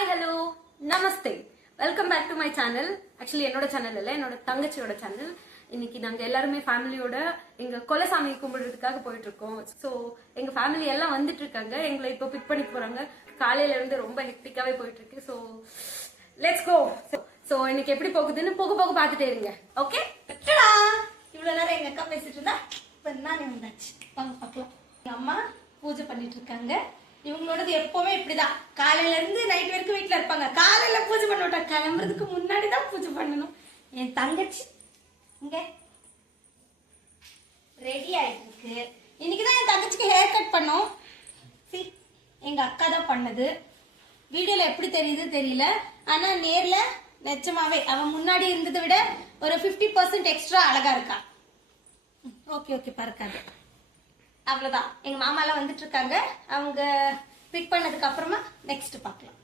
Hi hello namaste welcome back to my channel. Actually என்னோட channel இல்லை, என்னோட தங்கச்சியோட சேனல். இன்னைக்கு நாங்க எல்லாருமே ஃபேமிலியோட எங்க குலசாமி கும்பிடுறதுக்காக போயிட்டு இருக்கோம். ஸோ எங்க ஃபேமிலி எல்லாம் வந்துட்டு இருக்காங்க, எங்களை இப்போ பிக் பண்ணி போறாங்க. காலையில இருந்து ரொம்ப ஹெக்டிக்காவே போயிட்டு இருக்கு. So let's go. ஸோ இன்னைக்கு எப்படி போகுதுன்னு போக போக பார்த்துட்டே இருங்க. ஓகே, இவ்வளவு நேரம் எங்க அக்கா பேசிட்டு இருந்தா இப்ப நான் வந்தாச்சு. வாங்க பார்க்கலாம். எங்க அம்மா பூஜை பண்ணிட்டு இருக்காங்க. இவங்களோடது எப்பவுமே இப்படிதான், காலையில இருந்து நைட் வரைக்கும் வீட்டுல இருப்பாங்க. காலையில பூஜை பண்ண மாட்டாங்க, கிளம்புறதுக்கு முன்னாடிதான் பூஜை பண்ணணும். என் தங்கச்சி இங்க ரெடி ஆயிட்டு இருக்கு. இன்னைக்குதான் என் தங்கச்சிக்கு ஹேர் கட் பண்ணோம். எங்க அக்கா தான் பண்ணது. வீடியோல எப்படி தெரியுது தெரியல, ஆனா நேர்ல நிஜமாவே அவன் முன்னாடி இருந்ததை விட ஒரு 50% எக்ஸ்ட்ரா அழகா இருக்கா. ஓகே ஓகே, பறக்காது. அவ்வளவுதான். எங்க மாமா எல்லாம் வந்துட்டு இருக்காங்க. அவங்க பிக் பண்ணதுக்கு அப்புறமா நெக்ஸ்ட் பார்க்கலாம்.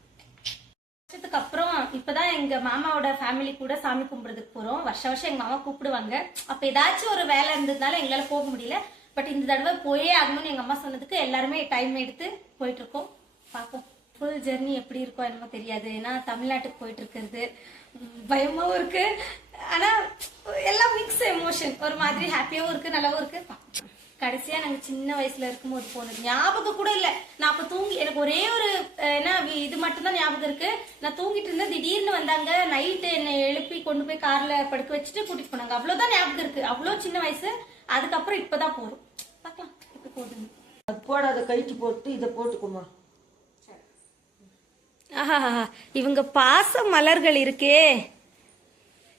வருஷத்துக்கு அப்புறம் இப்பதான் எங்க மாமாவோட ஃபேமிலி கூட சாமி கும்பிடுறதுக்கு போறோம். வருஷம் எங்க மாமா கூப்பிடுவாங்க. அப்ப ஏதாச்சும் ஒரு வேலை இருந்ததுனால எங்களால போக முடியல. பட் இந்த தடவை போயே ஆகணும்னு எங்க அம்மா சொன்னதுக்கு எல்லாருமே டைம் எடுத்து போயிட்டு இருக்கோம். பார்ப்போம் ஃபுல் ஜெர்னி எப்படி இருக்கோ என்னமோ தெரியாது. ஏன்னா தமிழ்நாட்டுக்கு போயிட்டு இருக்கிறது பயமாவும் இருக்கு, ஆனா எல்லாம் மிக்ஸ் எமோஷன். ஒரு மாதிரி ஹாப்பியாவும் இருக்கு, நல்லாவும் இருக்கு. கடைசியா நாங்க சின்ன வயசுல இருக்கும்போது போனது ஞாபகம் கூட இல்ல. நான் அப்ப தூங்கி, எனக்கு ஒரே ஒரு என்ன இது மட்டும் தான் ஞாபகம் இருக்கு. நான் தூங்கிட்டு இருந்தேன், திடீர்னு வந்தாங்க. நைட்டு என்னை எழுப்பி கொண்டு போய் கார்ல படுக்க வச்சுட்டு கூட்டிட்டு போனாங்க. அவ்வளவுதான் ஞாபகம் இருக்கு. அவ்வளவு சின்ன வயசு. அதுக்கப்புறம் இப்பதான் போறோம். பாக்கலாம் எப்படி போகுதுன்னு. அது போடாத, கைட்டு போட்டு இதை போட்டுக்குமா. ஆஹா, இவங்க பாச மலர்கள் இருக்கே.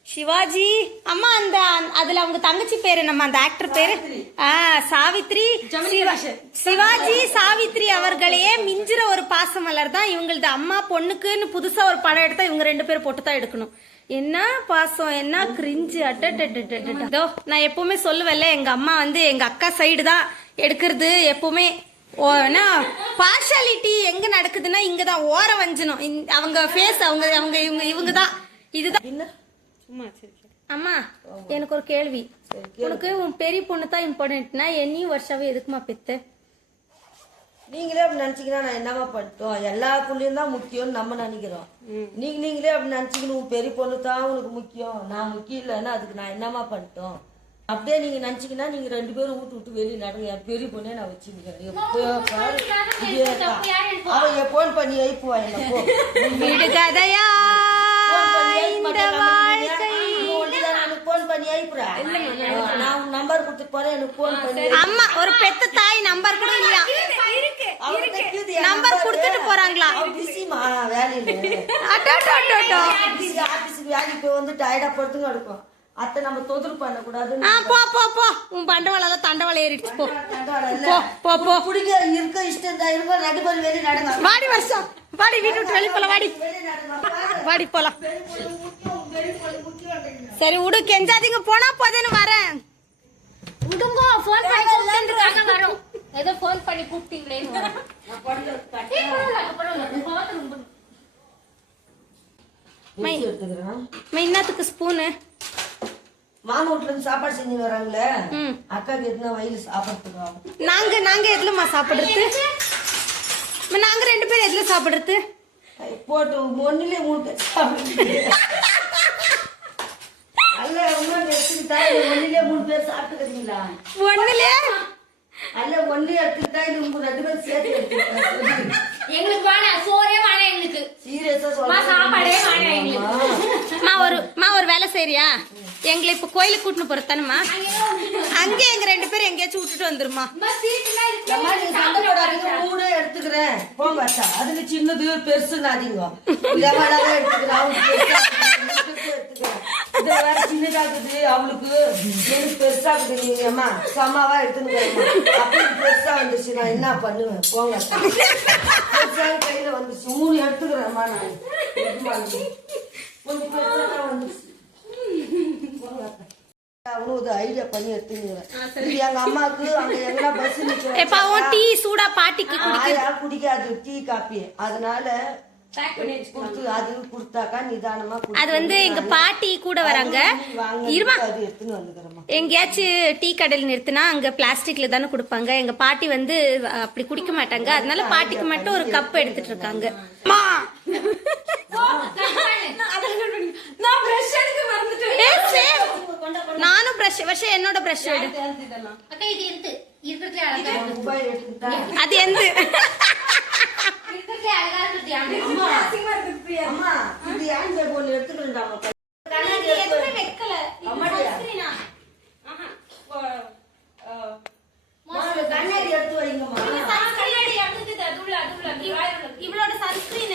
சிவாஜி அம்மா, அந்த அதுல அவங்க தங்கச்சி பேரு, நம்ம அந்த ஆக்டர் பேரு சாவித்ரி. சிவாஜி சாவித்ரி அவர்களையே மிஞ்சிற ஒரு பாச மலர் தான் இவங்களது. அம்மா பொண்ணுக்குன்னு புதுசா ஒரு படம் எடுத்தா இவங்க 2 பேரும் போட்டுதான் எடுக்கணும். என்ன பாசம், என்ன கிரிஞ்சு. அட்டோ, நான் எப்பவுமே சொல்லுவேன்ல, எங்க அம்மா வந்து எங்க அக்கா சைடு தான் எடுக்கிறது எப்பவுமே. பார்ஷாலிட்டி எங்க நடக்குதுன்னா இங்கதான் ஓர வஞ்சனம். அவங்க ஃபேஸ், அவங்க இவங்கதான். இதுதான். அம்மா, எனக்கு ஒரு கேள்வி. உனக்கு உன் பெரிய பொண்ணு தான் இம்பார்ட்டன்ட்னா என்னையும் வருஷாவே எதுக்குமா பெத்த? நீங்களே அப்படி நினைச்சீங்கன்னா நான் என்னமா பண்ணிட்டோம். எல்லா புள்ளையும் தான் முக்கியம்னு நம்ம நினைக்கிறோம். நீங்களே அப்படி நினைச்சீங்கன்னு உன் பெரிய பொண்ணு தான் உனக்கு முக்கியம், நான் முக்கியம் இல்லைன்னா அதுக்கு நான் என்னமா பண்ணிட்டோம். அப்படியே நீங்க நினைச்சீங்கன்னா நீங்க 2 பேரும் விட்டு வெளியே நடங்க. என் பெரிய பொண்ணே நான் வச்சுக்கிறேன். அவன் போன் பண்ணி ஐப்புவா என்ன கதையா நம்பர் கொடுத்துட்டு போறேன், எனக்கு போன் பண்ணி. அம்மா ஒரு பெத்த தாய் நம்பர் கூட இல்லையா? நம்பர் கொடுத்துட்டு போறாங்களா? பிஸிமா வேலையில. ஆபீஸுக்கு வேலைக்கு வந்து டயர்டா படுத்துங்க எடுக்கும். அத்தை நம்ம தொந்தரவு பண்ண கூடாது. போ உன் பண்டவாளம் தண்டவாளம் ஏறிடுச்சு. போ குடிக்க இருக்க இஷ்டம் தான் இருக்கும். 2 பேரும் வெளியே நடங்க. வாடி வருஷம், வாடி வீட்டு விட்டு வெளியே போலாம். வாடி போலாம். சரி விடு, கெஞ்சாதீங்க. போனா போதேன்னு வரேன். விடுங்க. போன் பண்ணி வரோம். ஏதோ போன் பண்ணி கூப்பிட்டீங்களே. இன்னத்துக்கு ஸ்பூனு மாமா வீட்டுல இருந்து சாப்பாடு செஞ்சு வராங்களே, அக்காக்கு எதுனா வயலு சாப்பிடுறதுக்கு. நாங்க எதுலமா சாப்பிடுறது? நாங்க 2 பேரும் எதுல சாப்பிடுறது? போட்டு 1லே 3 பேர் சாப்பிடுறது. அல்ல இன்னொன்று எடுத்துக்கிட்டா 1லே 3 பேர் சாப்பிட்டுக்கிறீங்களா? 1லே அல்ல 1 எடுத்துக்கிட்டா இது உங்க 2 பேரும் சேர்த்து எடுத்துக்கிட்டா. எங்களுக்கு வேணாம், சோறே வேணாம் எங்களுக்கு. சீரியஸா சொல்றேன், சாப்பாடே வேணாம் எங்களுக்கு. ஒரு வேலை செய்யறியா? எங்களை இப்ப கோயிலுக்கு கூட்டிட்டு போறதானமா? அங்கே எங்க 2 பேரும் எங்கேயாச்சும் விட்டுட்டு வந்துருமா? மூணு எடுத்துக்கிறேன் போங்க. அதுக்கு சின்னது பெருசு நாதிங்க சின்னதாக்குது. அவளுக்கு எனக்கு பெருசாக்குது. நீங்க அம்மா சமாவா எடுத்துன்னு அப்படி பெருசா வந்துருச்சு. நான் என்ன பண்ணுவேன் போங்க. பெருசாக கையில வந்துருச்சு. 3 எடுத்துக்கிறேன்மா. நான் கொஞ்சம் பெருசா வந்துருச்சு. ஐடியா பண்ணி எடுத்துக்கிறேன். எங்க அம்மாவுக்கு அங்க எங்கன்னா பஸ் நிற்கும். டீ சூடா பாட்டிக்கு குடிக்காது டீ காப்பி. அதனால அது குடுத்தாக்கா நிதானமா. அது வந்து எங்க பாட்டி கூட வராங்க. எங்கேயாச்சும் டீ கடையில் நிறுத்தினா அங்க பிளாஸ்டிக்ல தானே கொடுப்பாங்க. எங்க பாட்டி வந்து அப்படி குடிக்க மாட்டாங்க. அதனால பாட்டிக்கு மட்டும் ஒரு கப் எடுத்துட்டு இருக்காங்க. பிரஷ் வருஷம் என்னோட பிரஷ் எடு. இதெல்லாம் அக்கா இது இருக்கு இருக்கிறதுல அழகா இருக்கு. மொபைல் எடுத்துக்கிட்டா அது எந்த இருக்கிறதுல அழகா இருக்கு அம்மா அம்மா இது ஏன் போன் எடுத்துக்கிட்டா கண்ணாடி எதுவுமே வைக்கல. இது அம்மாடியா? sunscreen-ஆ? கண்ணாடி எடுத்து வைங்கம்மா. கண்ணாடி எடுத்துட்டு இவளோட sunscreen.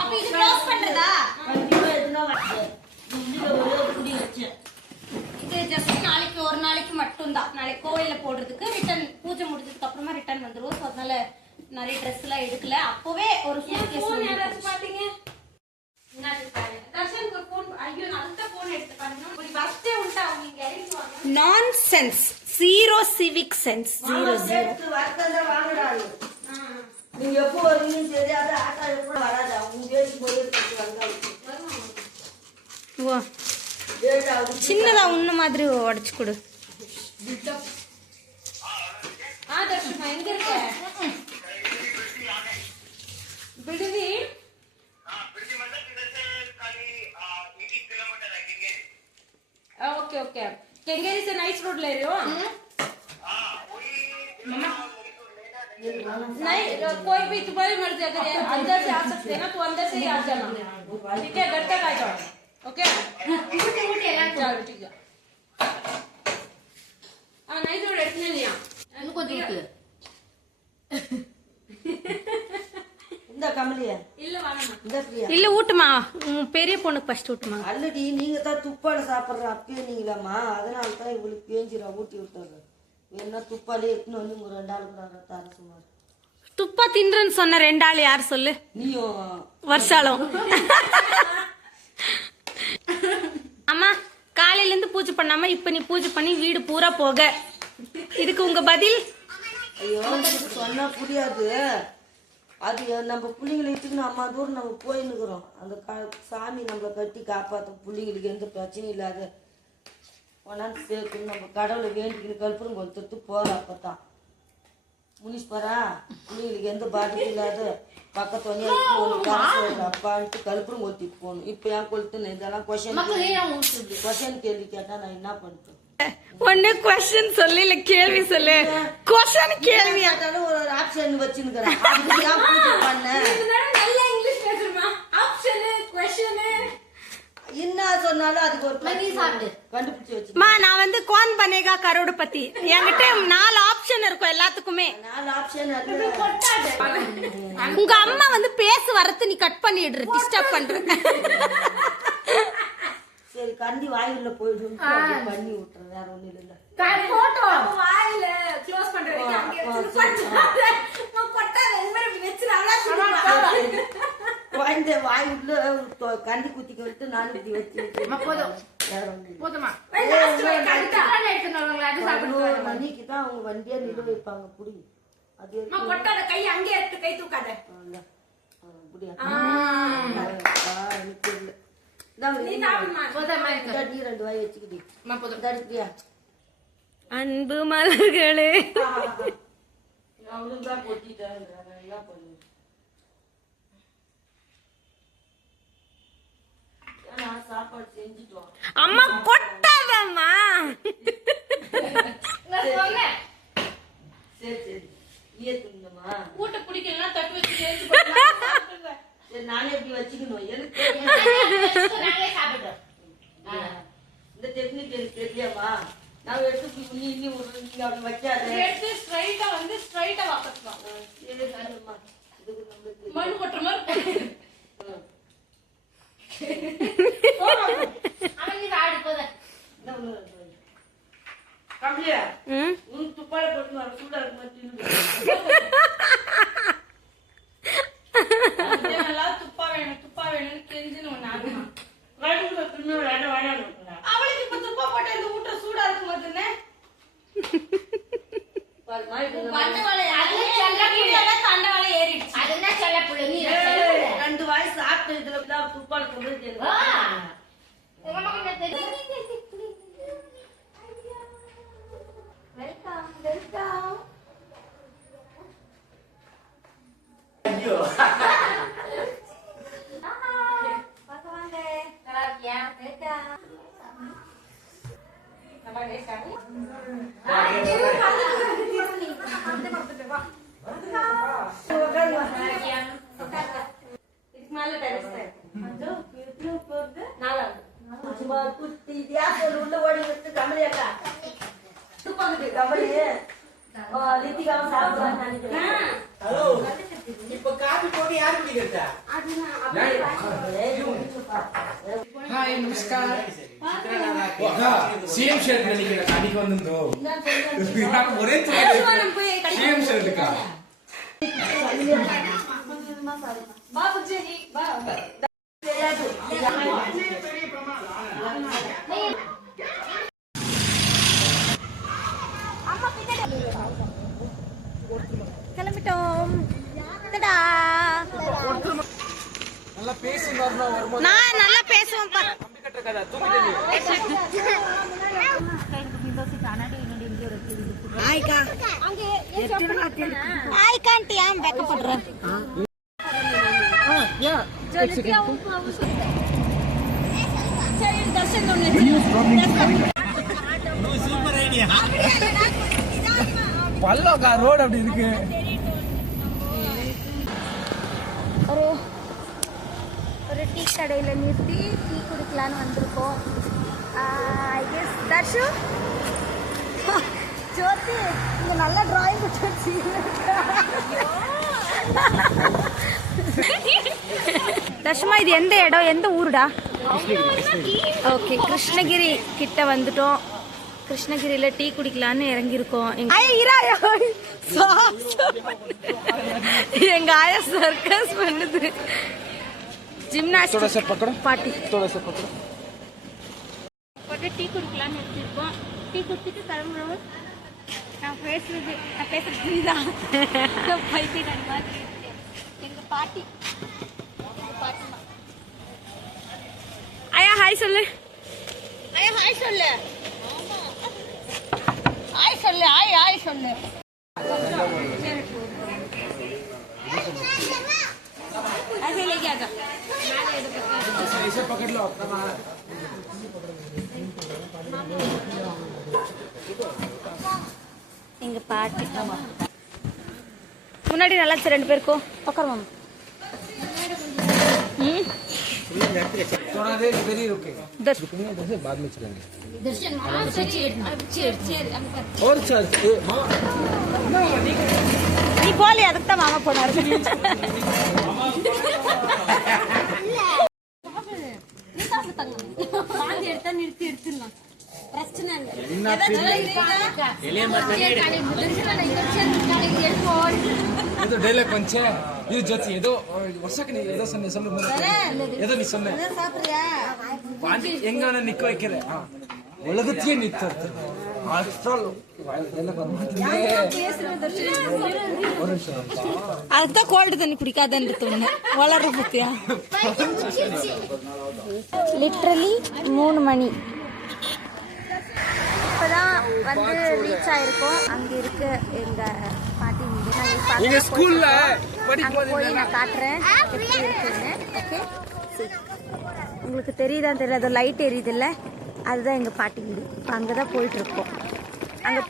அப்ப இது க்ளோஸ் பண்றதா? கண்டிப்பா எதுனா வச்சேன். இதுல ஒரே ஒரு குடி வச்சேன். இது ஜஸ்ட் நாளைக்கு ஒரு நாளைக்கு மட்டும்தான். நாளைக்கு கோவில்ல போடுறதுக்கு ரிட்டர்ன் பூஜை முடிஞ்சதுக்கு அப்புறமா ரிட்டர்ன் வந்துரும். ஸோ அதனால நிறைய ட்ரெஸ் எல்லாம் எடுக்கல. அப்பவே ஒரு போன் யாராச்சும் பாத்தீங்க தர்ஷனுக்கு ஒரு போன். ஐயோ நான் அந்த போன் எடுத்து பாருங்க. ஒரு ஃபர்ஸ்டே உண்டா அவங்க இங்க இறங்குவாங்க. நான்சென்ஸ், ஜீரோ சிவிக் சென்ஸ், மாமா சேர்த்து வரதா வாங்குறாரு. நீங்க எப்போ வருவீங்கன்னு தெரியாது. ஆட்டா எப்போ வராது. அவங்க பேசும்போது வந்தாலும் லேட் ஆகுது. சின்னதா உன்ன மாதிரி உடைச்சு கொடு. தர்ஷன் எங்க இருக்க? बिडवी ओके ओके केंगेरी से नाइस रोड ले रहे हो? नहीं कोई भी तुम्हारी मर्जी. अगर अंदर से आ सकते हैं ना तो अंदर से ही आ जाना. ठीक है घर तक आ जाओ. ओके चलो ठीक है. नाइस रोड इतने लिया उनको देख இந்த கமலியா இல்ல வாங்க இந்த பிரியா இல்ல ஊட்டுமா, பெரிய பொண்ணுக்கு ஃபர்ஸ்ட் ஊட்டுமா. ஆல்ரெடி நீங்க தான் துப்பால சாப்பிடுற அப்பயே நீங்களாமா. அதனால தான் இவளுக்கு பேஞ்சிரா ஊட்டி விட்டாரு. என்ன துப்பாலே எத்தனை வந்து ஒரு 2 ஆளுக்கு தர சுமார். துப்பா தின்றன்னு சொன்ன 2 ஆள் யார் சொல்லு? நீயும் வருஷாலும். அம்மா காலையில இருந்து பூஜை பண்ணாம இப்ப நீ பூஜை பண்ணி வீடு பூரா போக. இதுக்கு உங்க பதில்? ஐயோ உங்களுக்கு சொன்னா புரியாது. அது நம்ம பிள்ளைங்களை இட்டுக்கு அம்மா தூரம் நம்ம போயின்னுக்குறோம். அந்த சாமி நம்மளை கட்டி காப்பாற்றும். பிள்ளைங்களுக்கு எந்த பிரச்சனையும் இல்லாத கொண்டாந்து சேர்க்கணும். நம்ம கடவுளை வேண்டிக்கின்னு கல்புரம் கொடுத்துட்டு போகிறோம். அப்போ தான் முனிஸ்பரா பிள்ளைங்களுக்கு எந்த பாதிப்பும் இல்லாத பக்கத்து வந்து அப்பான்ட்டு கல்புரம் கொடுத்துட்டு போகணும். இப்போ ஏன் கொளுத்துன்னு இதெல்லாம் கொஷன் கேள்வி கேட்டால் நான் என்ன பண்ணிட்டேன்? ஒண்ணு क्वेश्चन சொல்லு இல்ல கேள்வி சொல்லு. क्वेश्चन கேள்வி கேட்டாலும் ஒரு ஆப்ஷன் வச்சிருக்கிறேன். அதுக்கு ஏன் பூஜை பண்ண நல்ல இங்கிலீஷ் பேசுறமா? ஆப்ஷன் क्वेश्चन என்ன சொன்னாலும் அதுக்கு ஒரு கண்டுபிடிச்சு வச்சு. நான் வந்து कौन बनेगा करोड़पति என்கிட்ட 4 ஆப்ஷன் இருக்கும் எல்லாத்துக்குமே. 4 ஆப்ஷன் அது. உங்க அம்மா வந்து பேச வரது நீ கட் பண்ணிடுற, டிஸ்டர்ப் பண்ற. சரி கண்டி வாயில போயிடும் பண்ணி விட்டுறேன். வேற ஒண்ணும் இல்ல. போட்டோ வாயில க்ளோஸ் பண்றதுக்கு அங்க கொட்டாத இந்த மாதிரி வெச்சிரால வாய்ந்த வாய் உள்ள கண்டி குத்திக்க விட்டு நான் இப்படி வச்சு போதும் வேற ஒண்ணும் இல்ல. போதுமா மணிக்கு தான் அவங்க வண்டியா நின்று வைப்பாங்க. புடி அது கொட்டாத கை அங்கே எடுத்து கை தூக்காத. புடியா எனக்கு தெரியல. நீ சாப்பிடுமா? நீ 2 வாய் வச்சுக்கிட்டே அன்பு மலர்களே அவளுதான் கொட்டிட்டேன். என்ன பண்ணு? சாப்பாடு செஞ்சுட்டோம். அம்மா கொட்டாதம்மா. சரி சரி நீயே தின்னுமா? ஊட்ட பிடிக்கலன்னா தட்டு வச்சு சேர்த்து சரி நானே எப்படி வச்சுக்கணும்? எனக்கு இந்த டெக்னிக் எனக்கு தெரியாமா? நான் எடுத்து இன்னி இன்னி நீங்க அப்படி வைக்காத. எடுத்து ஸ்ட்ரைட்டா வந்து ஸ்ட்ரைட்டா வாபஸ் வா. சரி தானம்மா. இதுக்கு நம்மளுக்கு மண்ணு கொட்டுற மாதிரி அவன் நீ வாடி போத என்ன ஒண்ணு கம்மியா உன் துப்பால போட்டு வர சூடா இருக்கு மாதிரி நல்லா துப்பா வேணும்னு தெரிஞ்சுன்னு ஒண்ணு ஆகுமா? வேண்டாம் அவளுக்கு இப்ப துப்பா போட்ட இந்த ஊட்ட சூடா இருக்கும் போதுன்னு தண்டவாளை ஏறிடுச்சு. அதுதான் சொல்ல புள்ள நீ 2 வாய் சாப்பிட்டு இதுல துப்பால கொண்டு வெல்கம் வெல்கம். நல்லா இருக்கியா? हाय नमस्कार सीएम शर्ट நினைக்கிறேன் அன்னைக்கு வந்தோ நான் ஒரே सीएम शर्ट का பாபுஜி பா கிளம்பிட்டோம். நல்லா பேசுனார்னா வருமா நான் நல்லா பேசுவேன்ப்பா. கம்பி கட்டற கதை தூக்கிட்டே ஆய்க்கா ஆய்க்கான்ட்டி ஏன் வெக்கப்படுறேன்? பல்லோக்கா ரோட் அப்படி இருக்கு ஒரு டீ கடையில் நிறுத்தி டீ குடிக்கலான்னு வந்திருக்கோம். ஐ கெஸ் தர்ஷு ஜோதி இங்க நல்ல டிராயிங் வச்சு தர்ஷமா இது எந்த இடம், எந்த ஊருடா? ஓகே, கிருஷ்ணகிரி கிட்ட வந்துட்டோம். கிருஷ்ணகிரியில டீ குடிக்கலான்னு இறங்கியிருக்கோம். எங்க ஆயா சர்க்கஸ் பண்ணுது. ஜிம்னாஸ்டிக் பாட்டி போட்டு டீ குடிக்கலான்னு எடுத்துருக்கோம். டீ குடிச்சிட்டு கிளம்புறோம். நான் பேசுறது புரியுதா? பைத்தியக்காரி மாதிரி எங்க பாட்டி. ஆயா ஹாய் சொல்லு. ஆயா ஹாய் சொல்லு. ஹாய் சொல்லு. ஹாய் சொல்லு. ऐसे लेके आजा. ऐसे पकड़ लो अपना எங்க பாட்டி முன்னாடி நல்லா இருந்துச்சு. ரெண்டு பேருக்கும் உட்காருவாங்க. थोड़ा देर इधर ही रुके रुकेंगे बाद में चलेंगे और सर நீ போலி, அதுக்கு தான் மாமா போனாரு. எடுத்தா நிறுத்தி எடுத்துடலாம். பிரச்சனை ಇದು ಡೈಲಾಗ್ ಪಂಚೆ ಇದು ಜೊತೆ ಏದೋ ವರ್ಷಕ್ಕೆ ನೀ ಏದೋ ಸೊನ್ನೆ ಏದೋ ನೀ ಸೊನ್ನೆ ಪಾಂಡಿ ಹೆಂಗವನ ನಿಕ್ಕ ವೈಕ್ಕಿರೆ ಒಳಗತ್ತಿಗೆ ನಿಂತು அதுதான் கோல்டு தண்ணி குடிக்காதன்னு தோணுது. வளர பத்தியா லிட்ரலி 3 மணி. இப்பதான் வந்து ரீச் ஆயிருக்கோம். அங்க இருக்கு எங்க பாட்டி வீடு. எங்க ஸ்கூல்ல அங்க போய் நான் காட்டுறேன் எப்படி இருக்குன்னு. ஓகே, உங்களுக்கு தெரியுதான் தெரியல, லைட் எரியுது இல்ல, அதுதான் எங்க பாட்டி வீடு. அங்கதான் போயிட்டு இருக்கோம். அங்க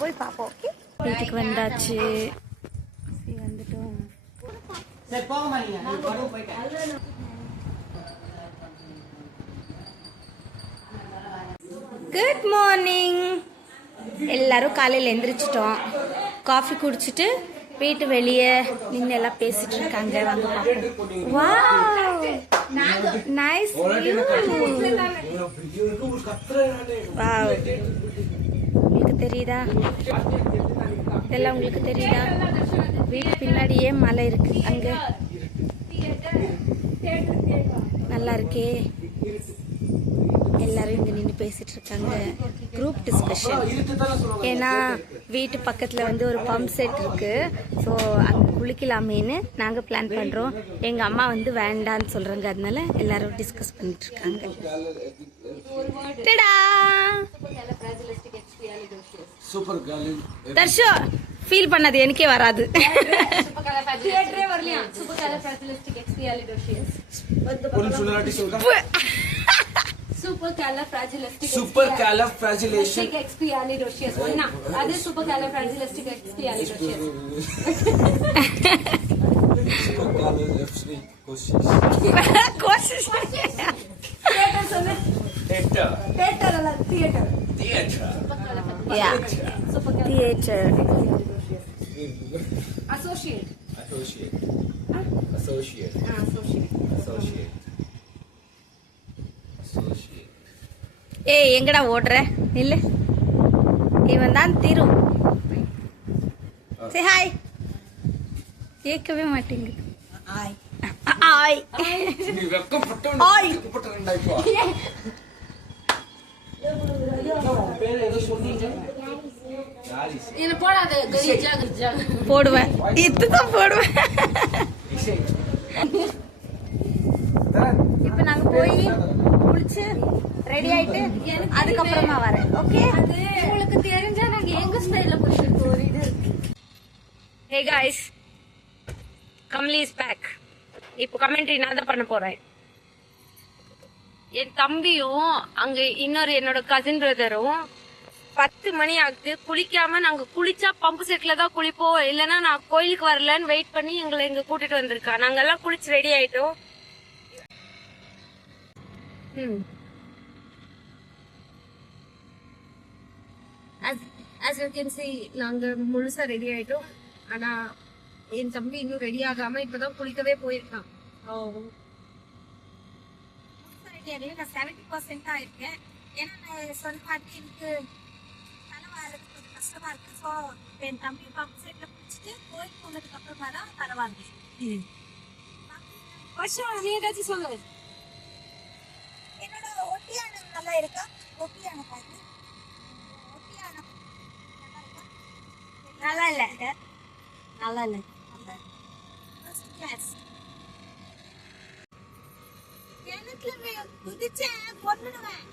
போய் பார்ப்போம். ஓகே, வீட்டுக்கு வந்தாச்சு. வந்துட்டோம். Good morning. எல்லாரும் காலையில் எந்திரிச்சிட்டோம். காஃபி குடிச்சிட்டு வீட்டு வெளியே நின்று எல்லாம் பேசிட்டு இருக்காங்க. வாங்க பார்ப்போம். Wow, nice view. வாவ், உங்களுக்கு தெரியுதா? இதெல்லாம் உங்களுக்கு தெரியுதா? வீட்டு பின்னாடியே மலை இருக்கு. அங்க நல்லா இருக்கே. எல்லாரும் இங்க நின்று பேசிட்டு இருக்காங்க. Group discussion. ஏன்னா வீட்டு பக்கத்துல வந்து ஒரு பம்ப் செட் இருக்கு. ஸோ அங்க குளிக்கலாமேன்னு நாங்க பிளான் பண்றோம். எங்க அம்மா வந்து வேண்டான்னு சொல்றாங்க. அதனால எல்லாரும் டிஸ்கஸ் பண்ணிட்டு இருக்காங்க. டடா, சூப்பர் கேர்ள். தர்ஷோ ஃபீல் பண்ணது எனக்கே வராது. தியேட்டரே வரலையா? சூப்பர் கேலஃபிராஜிலிஸ்டிக் எக்ஸ்பியாலிடோஷியஸ். ஒரு சுனராட்டி சொல்றா. சூப்பர் கேலஃபிராஜிலிஸ்டிக் எக்ஸ்பியாலிடோஷியஸ் ஒண்ணா. அது சூப்பர் கேலஃபிராஜிலிஸ்டிக் எக்ஸ்பியாலிடோஷியஸ். கோஷிஷ். தியேட்டர் சொல்லு. தியேட்டர் அல்ல, தியேட்டர். யா, தியேட்டர். அசோசியேட் associate associate ஏய் எங்கடா ஓடுற இல்ல இவன் தான் திரு சே ஹாய் கேட்கவே மாட்டேங்குது ஹாய் ஹாய் நீ வெக்கப்பட்டவன் ஆய். வெக்கப்பட்டவன்டா இப்போ பேர் ஏதோ சொன்னீங்க என்ன போடாத கரிஜா கரிஜா போடுவேன் இதுதான் போடுவேன் இப்போ நாங்க போய் குளிச்சு ரெடி ஆயிட்டு அதுக்கப்புறமா வரேன் ஓகே அது உங்களுக்கு தெரிஞ்சா நாங்க எங்க ஸ்டைல்ல போயிட்டு ஒரு இது hey guys Kamali is back இப்போ கமெண்ட்ரி நான் தான் பண்ண போறேன் என் தம்பியும் அங்க இன்னொரு என்னோட கசின் பிரதரும் 10 மணி ஆகுது குளிக்காம நாங்க குளிச்சா பம்பு செட்ல தான் குளிப்போம் இல்லைன்னா நான் கோயிலுக்கு வரலன்னு வெயிட் பண்ணி எங்களை இங்க கூட்டிட்டு வந்திருக்கா நாங்க எல்லாம் குளிச்சு ரெடி ஆயிட்டோம் as you can see நாங்க முழுசா ரெடி ஆயிட்டோம் ஆனா என் தம்பி இன்னும் ரெடி ஆகாம இப்பதான் குளிக்கவே போயிருக்கான் நான் 70% தான் இருக்கேன் ஏன்னா நான் சொன்ன மாதிரி எனக்கு தலை வாரதுக்கு கொஞ்சம் கஷ்டமா இருக்கு ஸோ என் தம்பி பம்பு செட்ல குளிச்சுட்டு கோயில் போனதுக்கு அப்புறமா தான் தலை வாருது வருஷம் நீ ஏதாச்சும் சொல்லு என்னோட ஒட்டியானம் நல்லா இருக்கா ஒட்டியானம் பாரு ஒட்டியானம் நல்லா இல்ல நல்லா இல்ல கிணத்துல குதிச்சேன் கொன்னுடுவேன்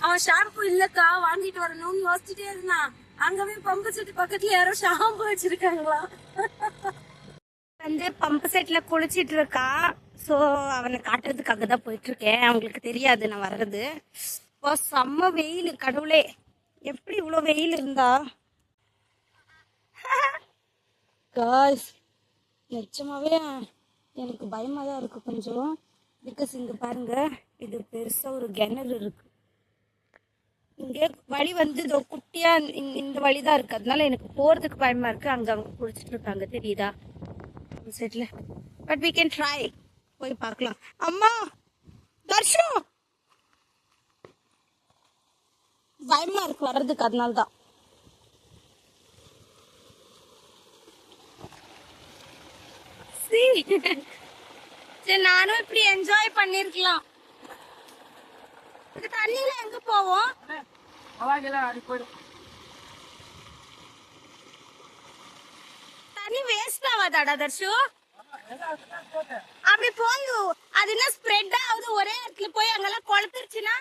அவன் ஷாம்பு இல்லக்கா வாங்கிட்டு வரணும்னு யோசிச்சுட்டே இருந்தான் அங்கவே பம்பு செட் பக்கத்துல யாரோ ஷாம்பு வச்சிருக்காங்களா வந்து பம்பு செட்ல குளிச்சிட்டு இருக்கா சோ அவனை காட்டுறதுக்காக தான் போயிட்டு இருக்கேன் அவங்களுக்கு தெரியாது நான் வர்றது இப்போ செம்ம வெயில் கடவுளே எப்படி இவ்வளவு வெயில் இருந்தா காய்ஸ் நிச்சயமாவே எனக்கு பயமா தான் இருக்கு கொஞ்சம் பிகாஸ் இங்க பாருங்க இது பெருசா ஒரு கிணறு இருக்கு இங்க வழி வந்து இதோ குட்டியா இந்த வழிதான் இருக்கு அதனால எனக்கு போறதுக்கு பயமா இருக்கு அங்க அவங்க குளிச்சுட்டு இருக்காங்க தெரியுதா செட்ல பட் we can try போய் பார்க்கலாம் அம்மா தர்ஷன் பயமா இருக்கு வர்றதுக்கு அதனால தான் சரி நானும் இப்படி என்ஜாய் பண்ணிருக்கலாம் தண்ணியில எங்க போவோம் தண்ணி வேஸ்ட் ஆகாதாடா தர்ஷு அப்படி போய் அது என்ன ஸ்ப்ரெட் ஆகுது ஒரே இடத்துல போய் அங்கெல்லாம் கொளுத்துருச்சுன்னா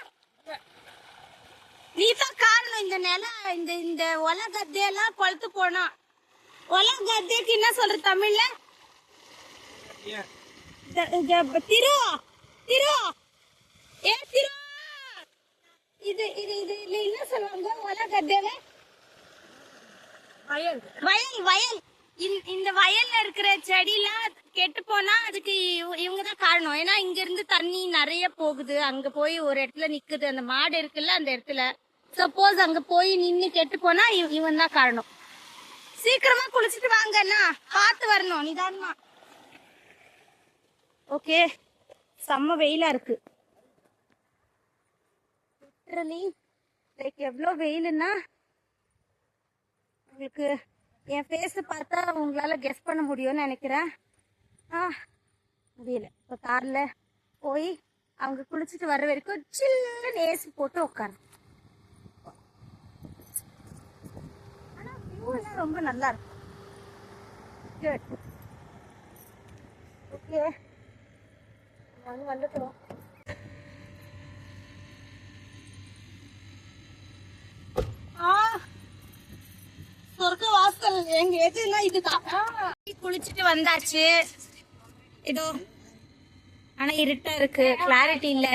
நீ தான் காரணம் இந்த நிலம் இந்த ஒல கத்தையெல்லாம் கொளுத்து போனா ஒல கத்தைக்கு என்ன சொல்ற தமிழ்ல திரு திரு ஏ திரு இது இது இது என்ன சொல்லுவாங்க ஒல கத்தையில வயல் வயல் வயல் இந்த வயல்ல இருக்கிற செடியெல்லாம் கெட்டு போனா அதுக்கு இவங்க தான் காரணம் ஏன்னா இங்க இருந்து தண்ணி நிறைய போகுது அங்க போய் ஒரு இடத்துல நிக்குது அந்த மாடு இருக்குல்ல அந்த இடத்துல சப்போஸ் அங்க போய் நின்னு கெட்டு போனா இவன் தான் காரணம் சீக்கிரமா குளிச்சுட்டு வாங்கன்னா பார்த்து வரணும் நிதானமா ஓகே செம்ம வெயிலா இருக்கு லைக் எவ்வளோ வெயிலுன்னா உங்களுக்கு என் ஃபேஸை பார்த்தா உங்களால கெஸ் பண்ண முடியும்னு நினைக்கிறேன் முடியல இப்போ கார்ல போய் அவங்க குளிச்சுட்டு வர்ற வரைக்கும் சில்லுன்னு ஏசி போட்டு உட்காரு ஆனா வியூ எல்லாம் ரொம்ப நல்லா இருக்கும் ஓகே வந்துட்டோம் சொர்க்க வாசல் எங்க எதுனா இதுதான் குளிச்சுட்டு வந்தாச்சு இதோ ஆனா இருட்டா இருக்கு கிளாரிட்டி இல்ல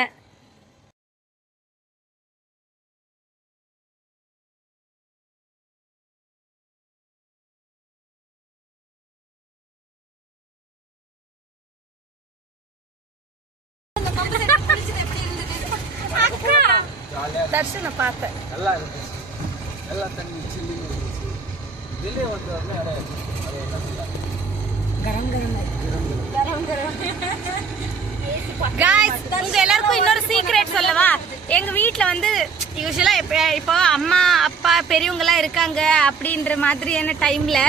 ஜாலியா தர்ஷனை பார்த்தேன். நல்லா இருந்துச்சு. எல்லாம் தண்ணி சில்லுன்னு இருந்துச்சு. வெளியே வந்து அது என்ன சொல்றாங்க, Guys, உங்க எல்லாருக்கும் இன்னொரு சீக்ரெட் சொல்லவா? எங்க வீட்ல வந்து யூஸ்வலா இப்போ அம்மா அப்பா பெரியவங்க எல்லாம் இருக்காங்க அப்படின்ற மாதிரியான டைம்ல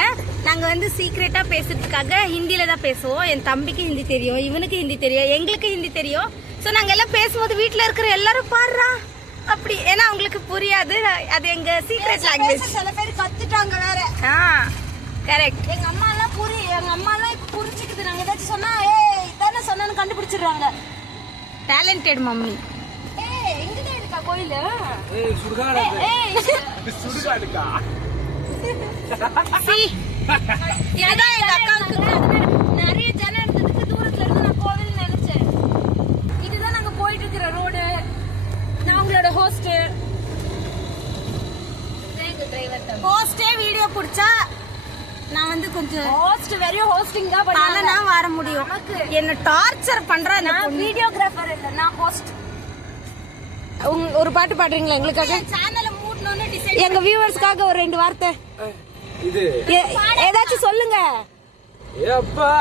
நாங்க வந்து சீக்ரெட்டா பேசுறதுக்காக ஹிந்தில தான் பேசுவோம். என் தம்பிக்கு ஹிந்தி தெரியும், இவனுக்கு ஹிந்தி தெரியும், எங்களுக்கு ஹிந்தி தெரியும். ஸோ நாங்க எல்லாம் பேசும்போது வீட்ல இருக்கிற எல்லாரும் பாடுறா அப்படி, ஏன்னா அவங்களுக்கு புரியாது, அது எங்க சீக்ரெட் லாங்குவேஜ். சில பேர் கத்துட்டாங்க வேற. கரெக்ட். எங்க அம்மா எல்லாம் இப்ப புரிஞ்சுக்குது. நாங்க ஏதாச்சும் சொன்னா ஏய் தானே சொன்னான்னு கண்டுபிடிச்சிடுறாங்க. Talented mummy. ஏய் எங்கதான் இருக்கா கோயில்? ஏய் சுடுகாடு, சுடுகாடுக்கா? சி இதுதான் எங்க அக்காவுக்கு நிறைய ஜனம் இருந்ததுக்கு தூரத்துல இருந்து நான் கோவில் நினைச்சேன். இதுதான் நாங்க போயிட்டு இருக்கிற ரோடு. நான் உங்களோட ஹோஸ்ட். ஹோஸ்டே வீடியோ பிடிச்சா நான் வந்து கொஞ்சம் ஹோஸ்ட் வெறும் ஹோஸ்டிங் தான் பண்ணால நான் வர முடியும். என்ன டார்ச்சர் பண்ற. நான் வீடியோகிராஃபர் இல்ல, நான் ஹோஸ்ட். ஒரு பாட்டு பாடுறீங்களா எங்களுக்காக? சேனலை மூடணும்னு டிசைட். எங்க வியூவர்ஸ்க்காக ஒரு 2 வார்த்தை இது ஏதாச்சும் சொல்லுங்க. ஏப்பா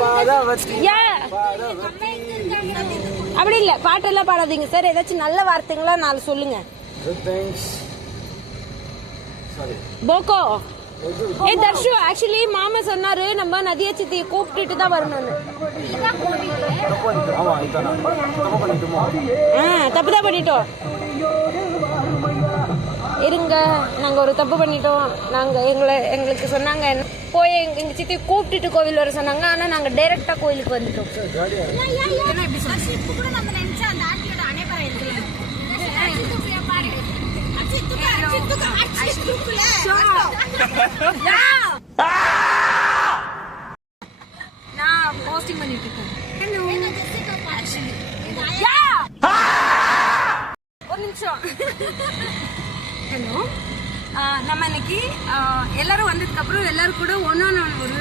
பாதவதி பாதவதி. அப்படி இல்ல, பாட்டெல்லாம் பாடாதீங்க சார். ஏதாச்சும் நல்ல வார்த்தைங்களா 4 சொல்லுங்க. தேங்க்ஸ். சாரி போக்கோ. ஏ தர்ஷு, ஆக்சுவலி மாமா சொன்னாரு நம்ம நதியா சித்தியை கூப்பிட்டுட்டு தான் வரணும்னு. ஆமா இதானா தப்பு பண்ணிட்டோமோ? தப்புதான் பண்ணிட்டோம். இருங்க, நாங்க ஒரு தப்பு பண்ணிட்டோம். நாங்க எங்களுக்கு சொன்னாங்க போய் எங்க சித்தி கூப்பிட்டுட்டு கோவில் வர சொன்னாங்க. ஆனா நாங்க டைரக்டா கோயிலுக்கு வந்துட்டோம். இப்ப கூட நம்ம நினைச்சா அந்த ஆட்டியோட அணைப்பறை இருக்குல்ல, நான் போஸ்டிங் பண்ணிட்டு இருக்கேன். ஒரு நிமிஷம். ஹலோ, நம்ம இன்னைக்கு எல்லாரும் வந்ததுக்கு அப்புறம் எல்லாரும் கூட ஒன்னா ஒரு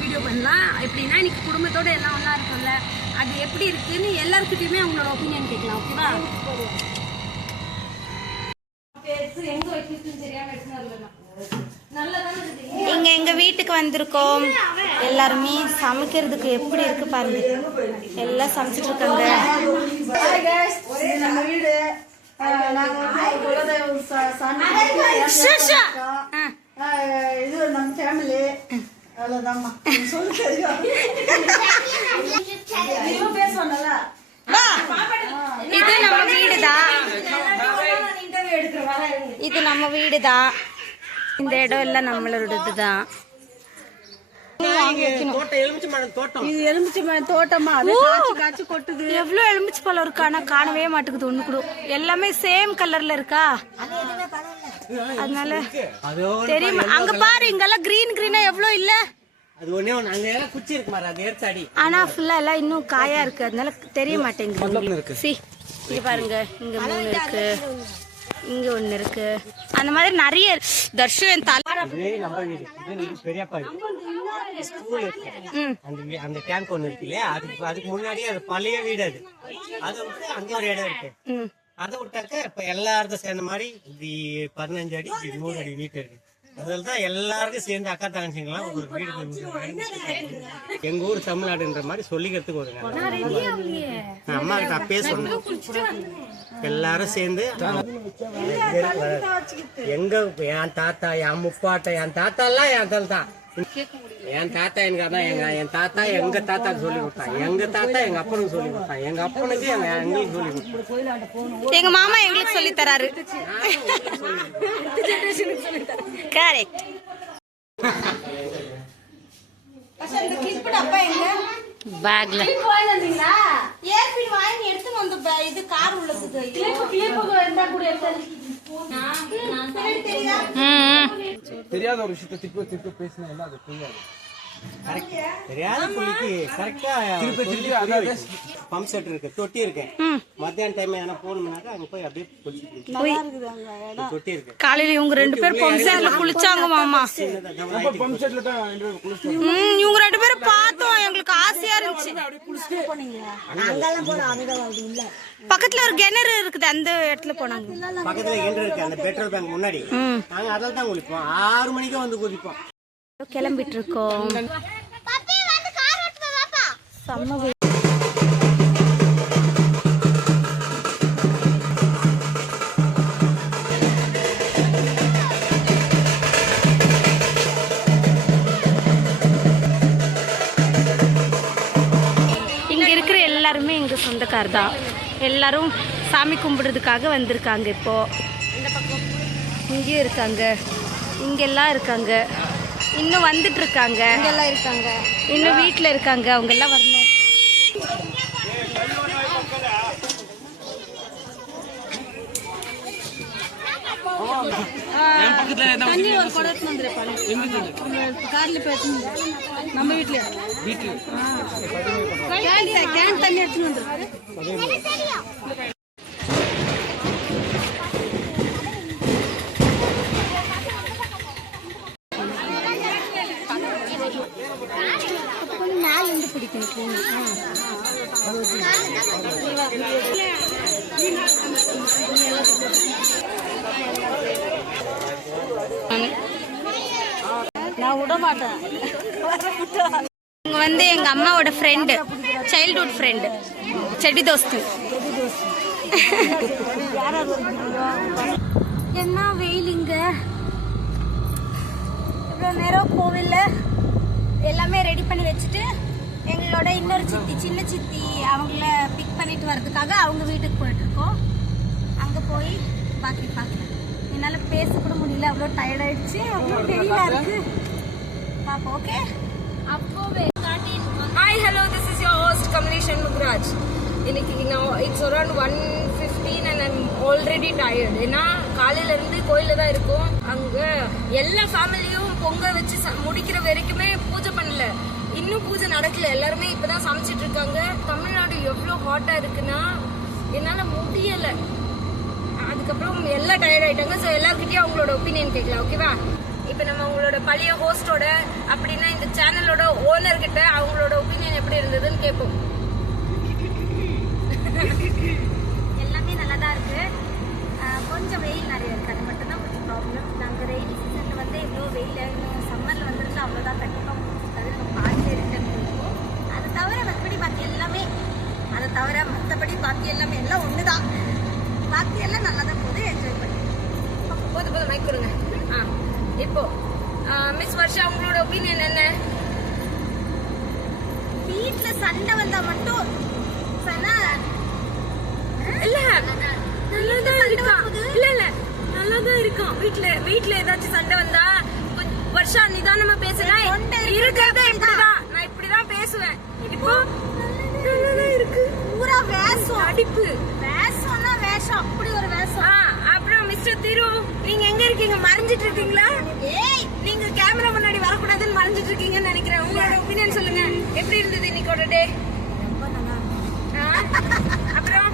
வீடியோ பண்ணலாம். எப்படின்னா இன்னைக்கு குடும்பத்தோட எல்லாம் ஒன்னா இருக்கும்ல, அது எப்படி இருக்குன்னு எல்லாருக்கிட்டையுமே அவங்களோட ஒப்பீனியன் கேட்கலாம். ஓகேவா? இங்க எங்க வீட்டுக்கு வந்திருக்கோம். எல்லாருமே சமைக்கிறதுக்கு எப்படி இருக்கு பாருங்க. எல்லாம் சமைச்சிட்டு இருக்காங்க. நம்ம வீடு நாங்க வந்து குலதெய்வம் சாமி இது நம்ம ஃபேமிலி அவ்வளவுதாம்மா. சொல்லு தெரியும் பேசுவாங்கல்ல. இது நம்ம வீடுதான். இது நம்ம வீடுதான். இந்த இடம் எல்லாம் நம்மளோடதுதான். இது எலுமிச்சை மரம் தோட்டமா காய்ச்சி கொட்டுது. எவ்வளவு எலுமிச்சை பழம் இருக்கு, ஆனா காணவே மாட்டேங்குது ஒண்ணு கூட. எல்லாமே சேம் கலர்ல இருக்கா, அதனால தெரியுமா? அங்க பாரு, இங்கெல்லாம் கிரீன் கிரீனா எவ்வளவு இல்ல. அது ஒண்ணே ஒண்ணு அங்க எல்லாம் குச்சி இருக்கு மாதிரி, அது ஏற்றாடி. ஆனா ஃபுல்லா எல்லாம் இன்னும் காயா இருக்கு, அதனால தெரிய மாட்டேங்குது. சி இங்க பாருங்க, இங்க 3 இருக்கு, இங்க 1 இருக்கு. அந்த மாதிரி நிறைய தர்ஷன் நம்ம வீடு இது பெரியப்பா ஸ்கூல் இருக்கு. அந்த டேங்க் ஒண்ணு இருக்கு இல்லையா, அதுக்கு முன்னாடியே அது பழைய வீடு. அது விட்டு அங்க ஒரு இடம் இருக்கு. அதை விட்டாக்க இப்ப எல்லாருக்கும் சேர்ந்த மாதிரி இப்படி 15 அடி இப்படி 3 அடி நீட்டு இருக்கு. அதுலதான் எல்லாருக்கும் சேர்ந்து அக்கா தங்கச்சிங்களாம் ஒரு வீடு. எங்க ஊர் தமிழ்நாடுன்ற மாதிரி சொல்லிக்கிறதுக்கு ஒரு அம்மா கிட்ட அப்பயே சொன்னேன். எல்லாரும் சேர்ந்து எங்க என் தாத்தா, என் முப்பாட்டை, என் தாத்தா எல்லாம் என் தான். என் தாத்தா எனக்கு அதான் என் தாத்தா எங்க தாத்தாக்கு சொல்லி கொடுத்தான், எங்க தாத்தா எங்க அப்பனுக்கு சொல்லி கொடுத்தான், எங்க அப்பனுக்கு எங்களுக்கு சொல்லி கொடுத்தான், எங்க மாமா எங்களுக்கு சொல்லி தராரு. கரெக்ட். பேக்ல ஏர்பின் வாங்கி எடுத்து வந்த இது கார் உள்ளது. தெரியாத ஒரு விஷயத்தை திருப்பி பேசினா அது புரியாது. தெரியாத புள்ளிக்கு கரெக்டா திருப்பி அதாவது பம்ப் செட் இருக்கு, தொட்டி இருக்கு. மத்தியான டைம் எதனா போகணும்னாக்கா அங்க போய் அப்படியே குளிச்சுட்டு தொட்டி இருக்கு. காலையில இவங்க 2 பேரும் பம்ப் செட்ல குளிச்சாங்க மாமா. பம்ப் செட்ல தான் குளிச்சு இவங்க 2 பேரும் பார்த்தோம், எங்களுக்கு ஆசையா இருந்துச்சு. பக்கத்துல ஒரு கிணறு இருக்குது, அந்த இடத்துல போனாங்க. பக்கத்துல கிணறு இருக்கு, அந்த பெட்ரோல் பேங்க் முன்னாடி. நாங்க அதில் தான் குளிப்போம். 6 மணிக்கு வந்து குளிப்போம். கிளம்பிட்டு இருக்கோம். இங்க இருக்கிற எல்லாருமே எங்க சொந்தக்கார் தான். எல்லாரும் சாமி கும்பிடுறதுக்காக வந்திருக்காங்க. இப்போ இங்கேயும் இருக்காங்க, இங்கெல்லாம் இருக்காங்க, இன்னும் வந்துட்டு இருக்காங்க, இங்கெல்லாம் இருக்காங்க, இன்னும் வீட்டில் இருக்காங்க. அவங்க எல்லாம் வரணும். தண்ணி ஒரு குடம் எடுத்து வந்துருப்பா. கார்ல போய் நம்ம வீட்லயே கேன் தண்ணி எடுத்து வந்துரு. நான் விட மாட்டேன். இவங்க வந்து எங்க அம்மாவோட ஃப்ரெண்டு, சைல்ட்ஹுட் ஃப்ரெண்டு, செடி தோஸ்து. என்ன வெயில் இங்க. இவ்வளோ நேரம் கோவில்ல எல்லாமே ரெடி பண்ணி வச்சுட்டு எங்களோட இன்னொரு சித்தி, சின்ன சித்தி, அவங்கள பிக் பண்ணிட்டு வர்றதுக்காக அவங்க வீட்டுக்கு போயிட்டு இருக்கோம். அங்க போய் பார்க்கலாம். என்னால பேச கூட முடியல, அவ்வளோ டயர்ட் ஆயிடுச்சு, அவ்வளோ வெயிலா இருக்கு. பாப்போம். ஓகே, அப்போவே hi hello, this is your host Kamaleshan Mukraj. இன்னைக்கு it's around 1:15 and I'm already tired. ஏன்னா காலையில இருந்து கோயில தான் இருக்கும். அங்க எல்லா ஃபேமிலியும் பொங்க வச்சு முடிக்கிற வரைக்குமே பூஜை பண்ணல. இன்னும் பூஜை நடக்கல, எல்லாருமே இப்பதான் சமைச்சிட்டு இருக்காங்க. தமிழ்நாடு எவ்வளோ ஹாட்டா இருக்குன்னா என்னால முடியல. அதுக்கப்புறம் எல்லாம் டயர்ட் ஆயிட்டாங்க. ஸோ எல்லாருக்கிட்டையும் அவங்களோட ஒப்பீனியன் கேட்கலாம். ஓகேவா? இப்போ நம்ம அவங்களோட பழைய ஹோஸ்டோட அப்படின்னா இந்த சேனலோட ஓனர் கிட்ட அவங்களோட ஒப்பீனியன் எப்படி இருந்ததுன்னு கேட்போம். எல்லாமே நல்லா தான் இருக்கு. கொஞ்சம் வெயில் நிறைய இருக்கு, அது மட்டும்தான் கொஞ்சம் ப்ராப்ளம். நாங்கள் ரெய்னி சீசனில் வந்து இவ்வளோ வெயில், சம்மரில் வந்துருந்தா அவ்வளோதான் கண்டிப்பாக முடியாது. நம்ம பார்த்து ரிட்டர்ன் போயிருக்கோம். அதை தவிர மற்றபடி பாக்கி எல்லாமே, மற்றபடி பாக்கி எல்லாமே எல்லாம் ஒன்று தான். பாக்கி எல்லாம் நல்லா தான் போகுது, என்ஜாய் பண்ணி போதும் மைக் கொடுங்க. இப்போ மிஸ் வர்ஷா, உங்களோட ஒப்பீனியன் என்ன? வீட்டில் சண்டை வந்தா மட்டும் இல்ல நல்லாதான் இருக்கான். இல்ல நல்லாதான் இருக்கான். வீட்ல ஏதாச்சும் சண்டை வந்தா வருஷா நிதானமா பேசுறேன். இருக்கிறதே இப்படிதான், நான் இப்படிதான் பேசுவேன். இப்போ நல்லாதான் இருக்கு. பூரா வேஷம், அடிப்பு. வேஷம்னா வேஷம், அப்படி ஒரு வேஷம். அப்புறம் மிஸ்டர் திரு, நீங்க எங்க இருக்கீங்க? மறைஞ்சிட்டு இருக்கீங்களா? ஏய், நீங்க கேமரா முன்னாடி வரக்கூடாதுன்னு மறைஞ்சிட்டு இருக்கீங்கன்னு நினைக்கிறேன். உங்களோட ஒப்பீனியன் சொல்லுங்க. எப்படி இருந்தது இன்னைக்கோட டே? அப்புறம்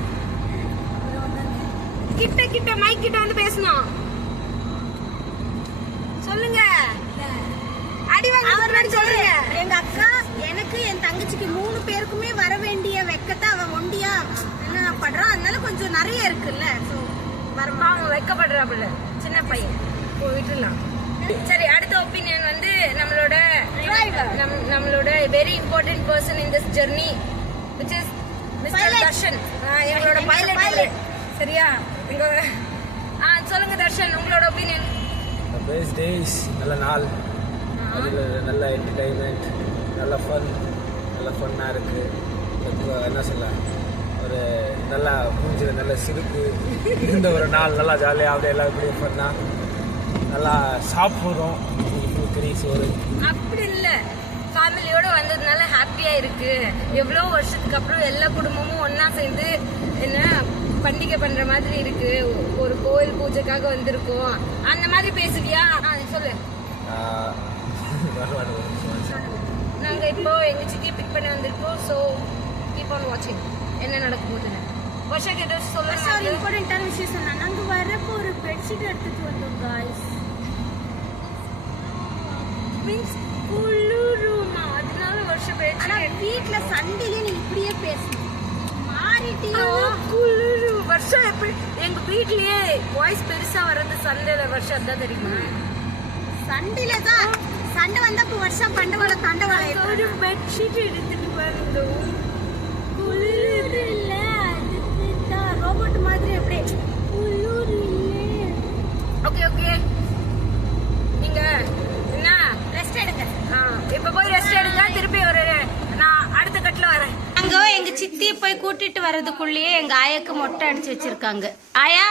கிட்ட மைக் கிட்ட வந்து பேசணும். சொல்லுங்க. அடி வாங்க சொல்லுங்க. எங்க அக்கா எனக்கு என் தங்கச்சிக்கு 3 பேருக்குமே வர வேண்டிய வெக்கத்தை அவன் ஒண்டியா என்ன பண்றான். அதனால கொஞ்சம் நிறைய இருக்குல்ல. சோ பாவம் வெக்கப்படுறாப்புல சின்ன பையன். விட்டுலாம். சரி, அடுத்த ஒப்பீனியன் வந்து நம்மளோட very important person in this journey which is mister Darshan. எங்களோட பைலட். சரியா? சொல்லுங்க தர்ஷன், உங்களோட ஒப்பீனியன். பெஸ்ட் டேஸ், நல்ல நாள், அதில் நல்ல என்டர்டைன்மெண்ட், நல்ல ஃபன்னாக இருக்குது. என்ன சொல்ல, ஒரு நல்லா மூஞ்சில் நல்ல சிரிப்பு இருந்த ஒரு நாள். நல்லா ஜாலியாக அப்படியே எல்லாம் இப்படியே ஃபன்னாக நல்லா சாப்பிட்றோம். சோறு அப்படி இல்லை, ஃபேமிலியோட வந்ததுனால ஹாப்பியா இருக்கு. எவ்வளோ வருஷத்துக்கு அப்புறம் எல்லா குடும்பமும் ஒன்னா சேர்ந்து என்ன பண்டிகை பண்ற மாதிரி இருக்கு. ஒரு கோயில் பூஜைக்காக வந்திருக்கோம். அந்த மாதிரி பேசுவியா? சொல்லு. நாங்க இப்போ எங்க சித்தியை பிக் பண்ண வந்திருக்கோம். ஸோ கீப் ஆன் வாட்சிங். என்ன நடக்க போகுதுன்னு. வருஷக்கு ஏதோ சொல்லணும். ஒரு இம்பார்ட்டன்டான விஷயம் சொன்னா, நாங்க வரப்போ ஒரு பெட்ஷீட் எடுத்துட்டு வந்தோம் காய்ஸ். மீன்ஸ் குளிருமா, அதனால வருஷம் ஆனா வீட்ல சண்டையிலே நீ இப்படியே பேசணும். மாறிட்டியோ? குளிரு. வருஷம் எப்படி எங்க வீட்லயே வாய்ஸ் பெருசா வர்றது சண்டையில வருஷம் தான் தெரியுமா? சண்டையில தான் சண்டை வந்தப்போ வருஷம் பண்டவாள தண்டவாள ஒரு பெட்ஷீட் எடுத்துட்டு வந்தோம். குளிருது இல்ல, அதுக்குதான் ரோபோட் மாதிரி அப்படியே குளிரு இல்ல. ஓகே ஓகே, நீங்க என்ன ரெஸ்ட் எடுங்க. இப்ப போய் ரெஸ்ட் எடுங்க. திருப்பி ஒரு நான் அடுத்த கட்டில வரேன். அங்க எங்க சித்திய போய் கூட்டிட்டு வர்றதுக்குள்ளேயே எங்க ஆயாக்கு மொட்டை அடிச்சு வச்சிருக்காங்க. ஆயா,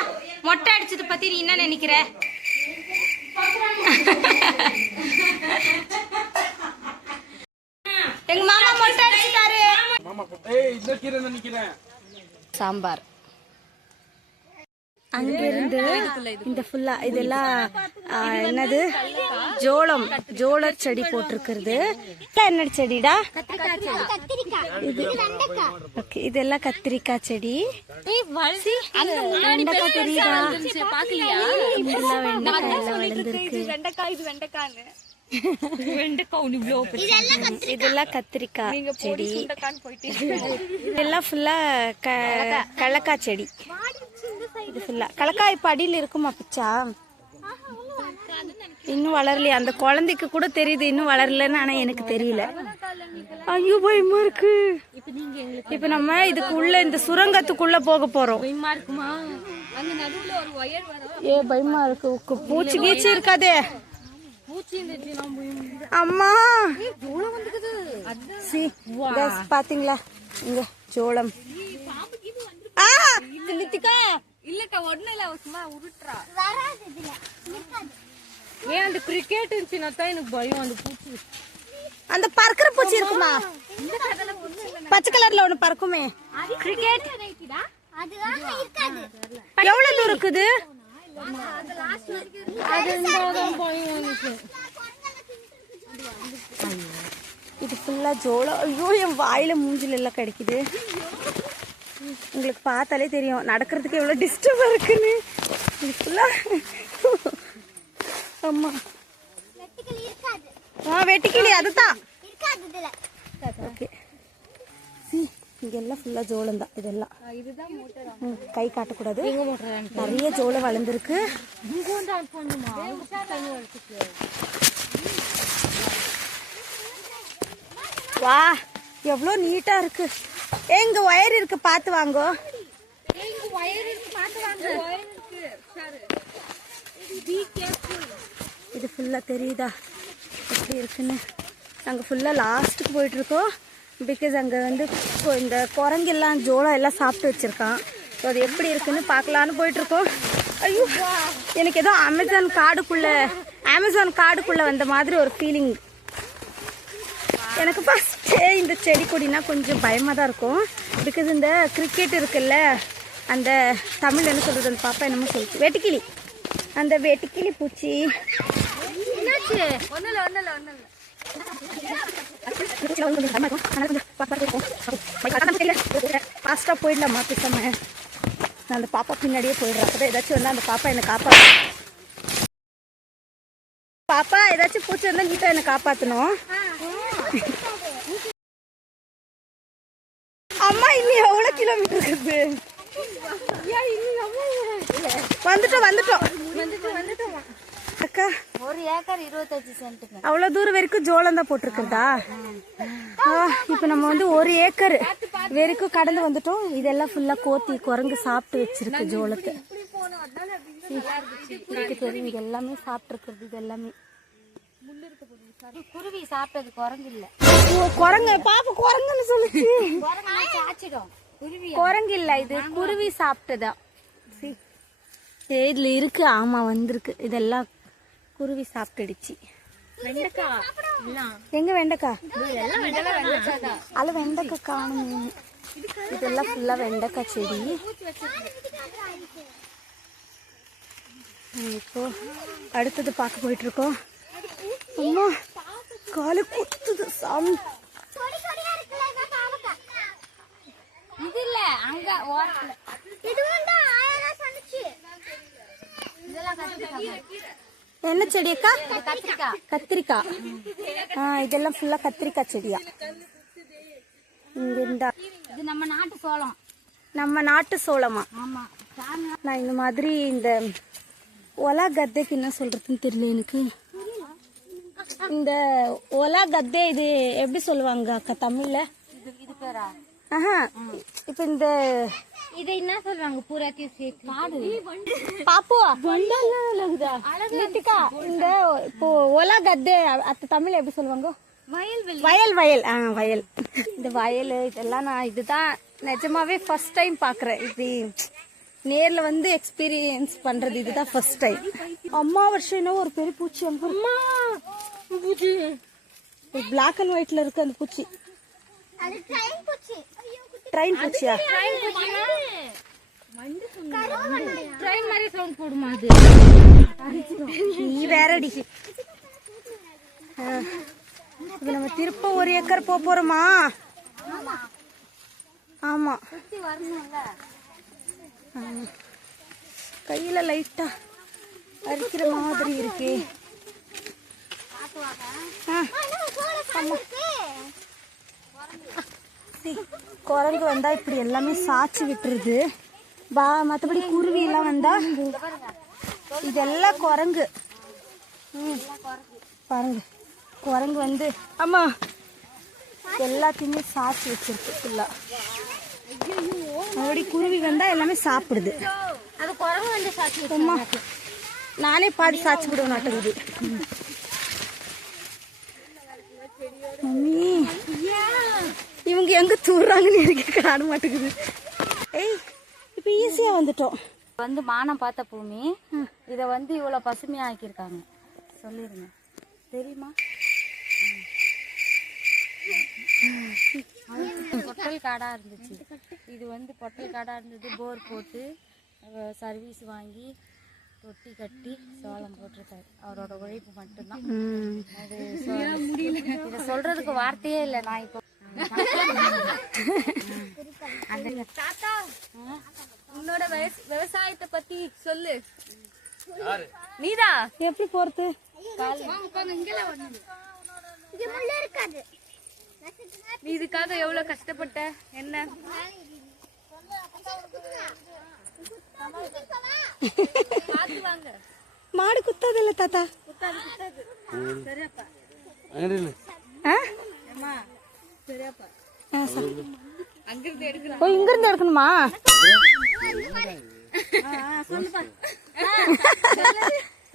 மொட்டை அடிச்சது பத்தி நீ என்ன நினைக்கிற? எங்க மாமா மொட்டை அடிச்சிட்டாரு. மாமா ஏய் இந்த கீரை நினைக்கிறேன். சாம்பார் அங்கிருந்து இந்த ஃபுல்லா இதெல்லாம் என்னது ஜோள செடி போட்டிருக்கிறது. என்ன செடிடா? இதெல்லாம் கத்திரிக்காய் செடி. வெண்டைக்காய் தெரியுதா? இதெல்லாம் கத்திரிக்காய் செடி. இதெல்லாம் ஃபுல்லா கடலக்காய் செடி. இது ஃபுல்லா கடலக்காய் இப்ப அடியில் இருக்குமா பிச்சா? இன்னும் வளரலையா? அந்த குழந்தைக்கு கூட தெரியுது இன்னும் வளரலன்னு. ஆனா எனக்கு தெரியல. ஐயோ பயமா இருக்கு. இப்ப நம்ம இதுக்கு உள்ள இந்த சுரங்கத்துக்குள்ள போக போறோம். ஏ பயமா இருக்கு. பூச்சி கீச்சி இருக்காதே அம்மா. பாத்தீங்களா இங்க ஜோளம். இல்லக்கா ஒண்ணு இல்ல, சும்மா உருட்டுறா. ஏன் அந்த கிரிக்கெட் இருந்துச்சுன்னா தான் எனக்கு பயம். அந்த பூச்சி, அந்த பறக்கிற பூச்சி இருக்குமா? பச்சை கலர்ல ஒண்ணு பறக்குமே கிரிக்கெட். எவ்வளவு தூரம் இருக்குது? இது ஃபுல்லா ஜோளம். ஐயோ என் வாயில மூஞ்சில எல்லாம் கிடைக்குது. உங்களுக்கு பார்த்தாலே தெரியும் நடக்கிறதுக்கு எவ்வளவு டிஸ்டர்பா இருக்குன்னு. இது ஃபுல்லா அம்மா வெட்டுக்கிளி அதுதான். ஓகே, இங்கெல்லாம் ஃபுல்லா ஜோளம் தான். இதெல்லாம் கை காட்டக்கூடாது. நிறைய ஜோளம் வளர்ந்துருக்கு. வா எவ்வளோ நீட்டா இருக்கு. எங்க ஒயர் இருக்கு, பார்த்து வாங்கோ. இது ஃபுல்லா தெரியுதா எப்படி இருக்குன்னு? நாங்கள் ஃபுல்லாக லாஸ்ட்டுக்கு போயிட்டு இருக்கோம். பிகாஸ் அங்கே வந்து இந்த குரங்கெல்லாம் ஜோளம் எல்லாம் சாப்பிட்டு வச்சிருக்கான். ஸோ அது எப்படி இருக்குன்னு பார்க்கலான்னு போயிட்டு இருக்கோம். ஐயோ எனக்கு ஏதோ அமேசான் காடுக்குள்ளே வந்த மாதிரி ஒரு ஃபீலிங். எனக்கு ஃபஸ்ட்டே இந்த செடி கொடினா கொஞ்சம் பயமாக தான் இருக்கும். பிகாஸ் இந்த கிரிக்கெட் இருக்குல்ல, அந்த தமிழ் என்ன சொல்கிறது, அந்த பாப்பா என்னமோ சொல்லுது, வெட்டுக்கிளி. அந்த வெட்டுக்கிளி பூச்சி என்னாச்சு? ஃபாஸ்ட்டாக போயிடலாமா பேசாம? நான் அந்த பாப்பா பின்னாடியே போயிடுறேன். அப்போ ஏதாச்சும் வந்தால் அந்த பாப்பா என்னை பாப்பா ஏதாச்சும் பூச்சி வந்தால் நீட்டா என்னை காப்பாற்றணும். அம்மா இன்னும் எவ்வளோ கிலோமீட்டர் இருக்குது? வந்துட்டோம் அக்கா. 1 ஏக்கர் 25 சென்ட்டுங்க. அவ்வளவு தூரம் வரைக்கும் ஜோளம் தான் போட்டிருக்கிறதா? இப்ப நம்ம வந்து 1 ஏக்கர் வரைக்கும் கடந்து வந்துட்டோம். இதெல்லாம் ஃபுல்லா கோத்தி குரங்கு சாப்பிட்டு வச்சிருக்கு ஜோளத்தை. இங்க எல்லாமே சாப்பிட்டு இருக்கிறது. இது எல்லாமே குருவி சாப்பிட்டது, குரங்கு இல்ல. குரங்கு பாப்பா குரங்குன்னு சொல்லுச்சு. குருவி குரங்கு இல்ல, இது குருவி சாப்பிட்டதா. இதுல இருக்கு. ஆமா வந்திருக்கு. இதெல்லாம் குருவி சாப்பிட்டுடுச்சு. எங்க வெண்டைக்காய்? அது வெண்டைக்காய் காணும். இதெல்லாம் ஃபுல்லா வெண்டைக்காய் செடி. இப்போ அடுத்தது பார்க்க போயிட்டு இருக்கோம். அம்மா காலு குத்துது சாமி. இது இல்ல அங்க ஓரத்துல என்ன செடி அக்கா? கத்திரிக்காய். கத்திரிக்காய். இதெல்லாம் ஃபுல்லா கத்திரிக்காய் செடியா? இங்க இருந்தா இது நம்ம நாட்டு சோளம். நம்ம நாட்டு சோளமா? ஆமா. நான் இந்த மாதிரி இந்த ஒலா கத்தைக்கு என்ன சொல்றதுன்னு தெரியல எனக்கு. இந்த ஒலா கத்தை இது எப்படி சொல்லுவாங்க அக்கா தமிழ்ல? இது பேரா? ஆஹா, இப்ப இந்த இது என்ன சொல்றாங்க? பூராத்தி சேர்த்து காடு. பாப்புவா நித்திகா, இந்த இப்போ ஒலா கத்தை அது தமிழ்ல எப்படி சொல்லுவாங்க? வயல்வெளி. வயல் வயல் வயல். இந்த வயல் இதெல்லாம் நான் இதுதான் நிஜமாவே ஃபர்ஸ்ட் டைம் பாக்குறேன். இப்படி நேர்ல வந்து எக்ஸ்பீரியன்ஸ் பண்றது இதுதான் ஃபர்ஸ்ட் டைம். அம்மா வருஷம் என்ன ஒரு பெரிய பூச்சி அங்க பூச்சி பிளாக் அண்ட் ஒயிட்ல இருக்கு அந்த பூச்சி. ட்ரெயின் பூச்சியா? ட்ரெயின் மாதிரி சவுண்ட் போடுமா அது? நீ வேறடி. இப்ப நம்ம திருப்ப 1 ஏக்கர் போறோமா? ஆமா. கையில லைட்டா அரிக்கிற மாதிரி இருக்கே. குரங்கு வந்தா இப்படி எல்லாமே சாச்சி விட்டுருது. மற்றபடி குருவி எல்லாம் வந்தா இதெல்லாம் குரங்கு. பாருங்க, குரங்கு வந்து ஆமா எல்லாத்தையுமே சாச்சி வச்சிருக்கு ஃபுல்லா. மறுபடி குருவி வந்தா எல்லாமே சாப்பிடுது. அது குரங்கு வந்து சாட்சி. அம்மா நானே பாதி சாச்சி விடுவேன் நாட்டுக்குது. மம்மி இவங்க எங்க தூர்றாங்கன்னு எனக்கு காண மாட்டேங்குது. ஏய் இப்ப ஈஸியா வந்துட்டோம். வந்து மானம் பார்த்த பூமி. இத வந்து இவ்வளவு பசுமையா ஆக்கியிருக்காங்க. சொல்லிருங்க, தெரியுமா? பொட்டல் காடா இருந்துச்சு. இது வந்து பொட்டல் காடா இருந்தது. போர் போட்டு சர்வீஸ் வாங்கி தொட்டி கட்டி சோளம் போட்டிருக்காரு. அவரோட உழைப்பு மட்டும்தான். அது இதை சொல்றதுக்கு வார்த்தையே இல்லை. நான் இப்போ தாத்தா உன்னோட விவசாயத்தை பத்தி சொல்லு. நீதா எப்படி போறது? நீ இதுக்காக எவ்வளவு கஷ்டப்பட்ட? என்ன மாடு குத்தாது இல்ல தாத்தா? இங்க இருந்து எடுக்கணுமா?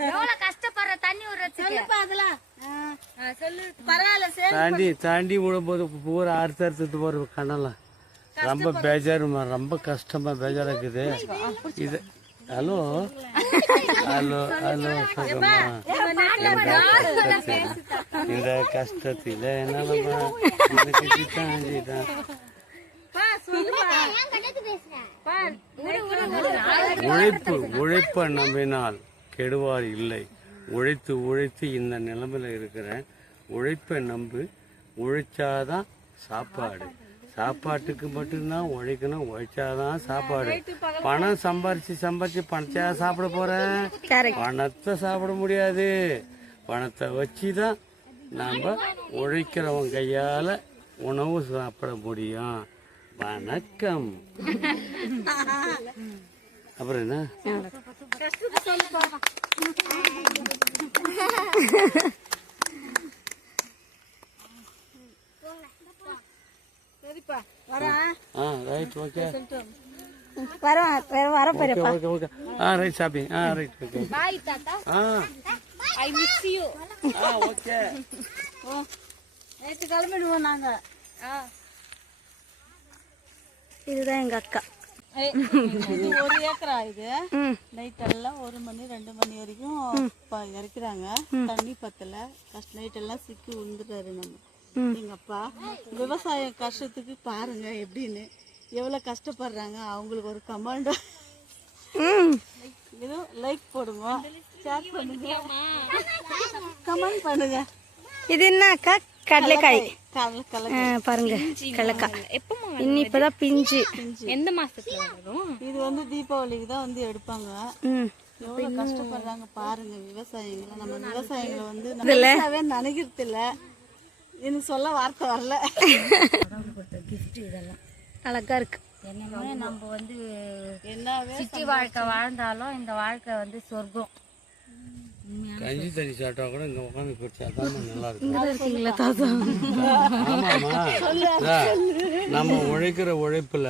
எவ்வளவு கஷ்டப்படுற தண்ணி விடுறதுக்கு அதெல்லாம் சொல்லு. பரவாயில்ல. தாண்டி விடும்போது பூரா அறுத்து போற கண்ணெல்லாம் ரொம்ப பேஜாருமா, ரொம்ப கஷ்டமா பேஜாரா இருக்குது. இது ஹலோ ஹலோ ஹலோ சொல்லுமா, இந்த கஷ்டத்தில என்னமா தாண்டிதான். உழைப்பை நம்பினால் கெடுவார் இல்லை. உழைத்து உழைத்து இந்த நிலைமையில இருக்கிறேன். உழைப்பை நம்பு. உழைச்சாதான் சாப்பாடு. சாப்பாட்டுக்கு மட்டும்தான் உழைக்கணும். உழைச்சாதான் சாப்பாடு. பணம் சம்பாரிச்சு பணத்தையா சாப்பிட போறேன்? பணத்தை சாப்பிட முடியாது. பணத்தை வச்சுதான் நாம உழைக்கிறவன் கையால உணவு சாப்பிட முடியும். வணக்கம். அப்புறம் என்ன? ரைட் ஓகே வர பெரியப்பா. Right shopping. Right okay. Bye தாத்தா. I miss you. ஓகே. நேத்து கிளம்பிடுவோம் நாங்க. இதுதான் எங்க அக்கா. 1 ஏக்கரா இது. நைட் எல்லாம் 1 மணி 2 மணி வரைக்கும் இறக்கிறாங்க. தண்ணி பத்தல. நைட் எல்லாம் சிக்கி விழுந்துட்டாரு நம்ம எங்க அப்பா. விவசாய கஷ்டத்துக்கு பாருங்க எப்படின்னு எவ்வளவு கஷ்டப்படுறாங்க. அவங்களுக்கு ஒரு கமெண்ட் லைக் போடுங்க, ஷேர் பண்ணுங்க, கமெண்ட் பண்ணுங்க. இது என்ன அக்கா? கடலைக்காய். பாருங்க கடலக்காய் இன்னும் இப்பதான் பிஞ்சு. எந்த மாசத்துல வரும்? இது வந்து தீபாவளிக்கு தான் வந்து எடுப்பாங்க. எவ்வளவு கஷ்டப்படுறாங்க பாருங்க விவசாயிகளை. நம்ம விவசாயிகளை வந்து நல்லாவே நினைக்கிறது இல்ல. எனக்கு சொல்ல வார்த்தை வரல. கிஃப்ட் இதெல்லாம் அழகா இருக்கு. என்னமே நம்ம வந்து என்னவே சிட்டி வாழ்க்கை வாழ்ந்தாலும் இந்த வாழ்க்கை வந்து சொர்க்கம். கஞ்சி தண்ணி சாப்பிட்டா கூட இங்கே உட்காந்து குடிச்சா தான் நல்லா இருக்கும். இருக்கீங்களா தாத்தா? ஆமாம்மா, நம்ம உழைக்கிற உழைப்புல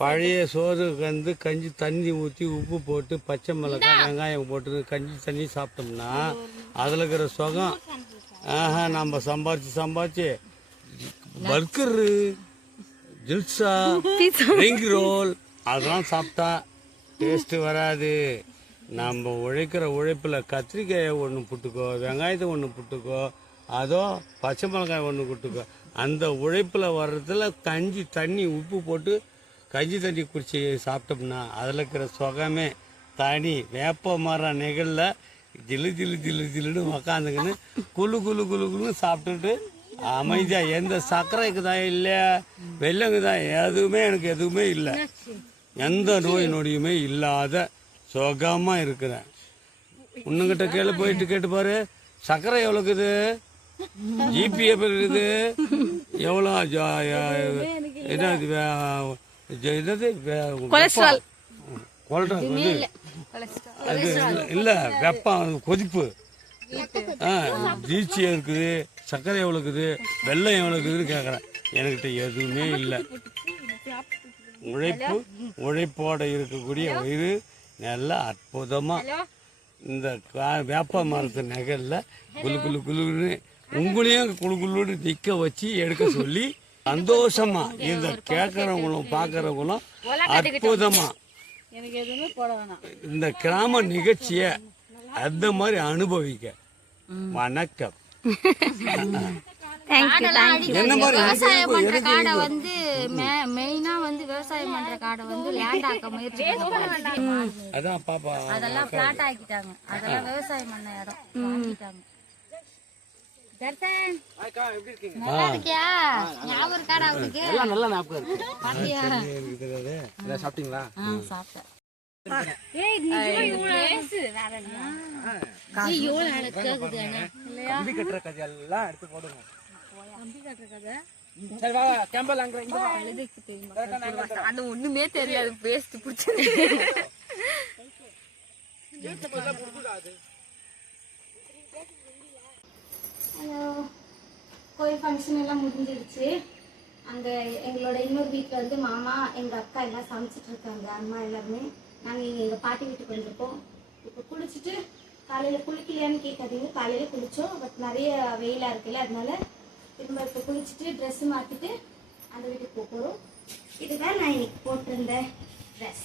பழைய சோறு வந்து கஞ்சி தண்ணி ஊற்றி உப்பு போட்டு பச்சை மிளகாய் வெங்காயம் போட்டு கஞ்சி தண்ணி சாப்பிட்டோம்னா அதில் இருக்கிற சுகம் நம்ம சம்பாதிச்சு பர்கரு, ஜில்சா, ரிங் ரோல் அதெல்லாம் சாப்பிட்டா டேஸ்ட்டு வராது. நம்ம உழைக்கிற உழைப்பில் கத்திரிக்காயை ஒன்று புட்டுக்கோ, வெங்காயத்தை ஒன்று புட்டுக்கோ, அதோ பச்சை மிளகாய் ஒன்று புட்டுக்கோ, அந்த உழைப்பில் வர்றதுல கஞ்சி தண்ணி உப்பு போட்டு கஞ்சி தண்ணி குடிச்சு சாப்பிட்டோம்னா அதில் இருக்கிற சுகமே தனி. வேப்ப மரம் நெகலில் ஜில்லு ஜில்லு ஜில்லு ஜில்லுன்னு உக்காந்துக்கின்னு குழு குழு குழு குழுன்னு சாப்பிட்டுட்டு அமைதியாக எந்த சர்க்கரைக்குதா இல்லை வெள்ளங்குதா எனக்கு எதுவுமே இல்லை. எந்த நோய் நொடியுமே இல்லாத சுகமாக இருக்கிறேன். உன்னுங்கிட்ட கேட்டு பாரு, சர்க்கரை எவ்வளோக்குது, ஜிபி எப்போ இருக்குது, எவ்வளோ என்னது கொலஸ்ட்ரால் அது இல்லை வெப்பம் கொதிப்பு ஜீச்சி இருக்குது, சர்க்கரை எவ்வளோ இருக்குது, வெள்ளம் எவ்வளோ இருக்குதுன்னு கேட்குறேன். என்கிட்ட எதுவுமே இல்லை. உழைப்போட இருக்கக்கூடிய வயிறு நல்லா அற்புதமாக இந்த வேப்ப மரத்து நகரில் குழு குழு குழுன்னு உங்களையும் குழு குழுன்னு நிற்க வச்சு எடுக்க சொல்லி சந்தோஷமா இந்த கேட்குறவங்களும் பார்க்குறவங்களும் அற்புதமாக எனக்கு எதுவுமே போட வேணாம். இந்த கிராம நிகழ்ச்சியை அந்த மாதிரி அனுபவிக்க. வணக்கம். விவசாயம் பண்ற காடை வந்து மெயினா வந்து விவசாயம் பண்ற காடை வந்து லேண்ட் ஆக்க முயற்சி அதான் பாப்பா அதெல்லாம் பிளாட் ஆக்கிட்டாங்க. அதெல்லாம் விவசாயம் பண்ண இடம் வாங்கிட்டாங்க. தர்சன் நல்லா இருக்கியா? ஞாபகம் இருக்காடா அவனுக்கு? நல்லா ஞாபகம் இருக்கு. பாத்தியா? சாப்பிட்டீங்களா? சாப்பிட்டேன். கம்பி கட்டுற கதையெல்லாம் எடுத்து போடுங்க. சரி வா கேம்பல் அங்க இங்க அது ஒண்ணுமே தெரியாது. பேஸ்ட் பிடிச்சி கோயில் ஃபங்க்ஷன் எல்லாம் முடிஞ்சிடுச்சு. அங்கே எங்களோட இன்னொரு வீட்டில் வந்து மாமா எங்கள் அக்கா எல்லாம் சமைச்சிட்டு இருக்காங்க. அம்மா எல்லாருமே நாங்கள் இங்கே எங்கள் பாட்டி வீட்டுக்கு வந்திருக்கோம். இப்போ குளிச்சுட்டு காலையில் குளிக்கலையான்னு கேட்காதீங்க, காலையில் குளித்தோம். பட் நிறைய வெயிலாக இருக்குல்ல, அதனால திரும்ப இப்போ குளிச்சுட்டு ட்ரெஸ்ஸு மாற்றிட்டு அந்த வீட்டுக்கு போக போகிறோம். இதுதான் நான் இன்னைக்கு போட்டிருந்த ட்ரெஸ்.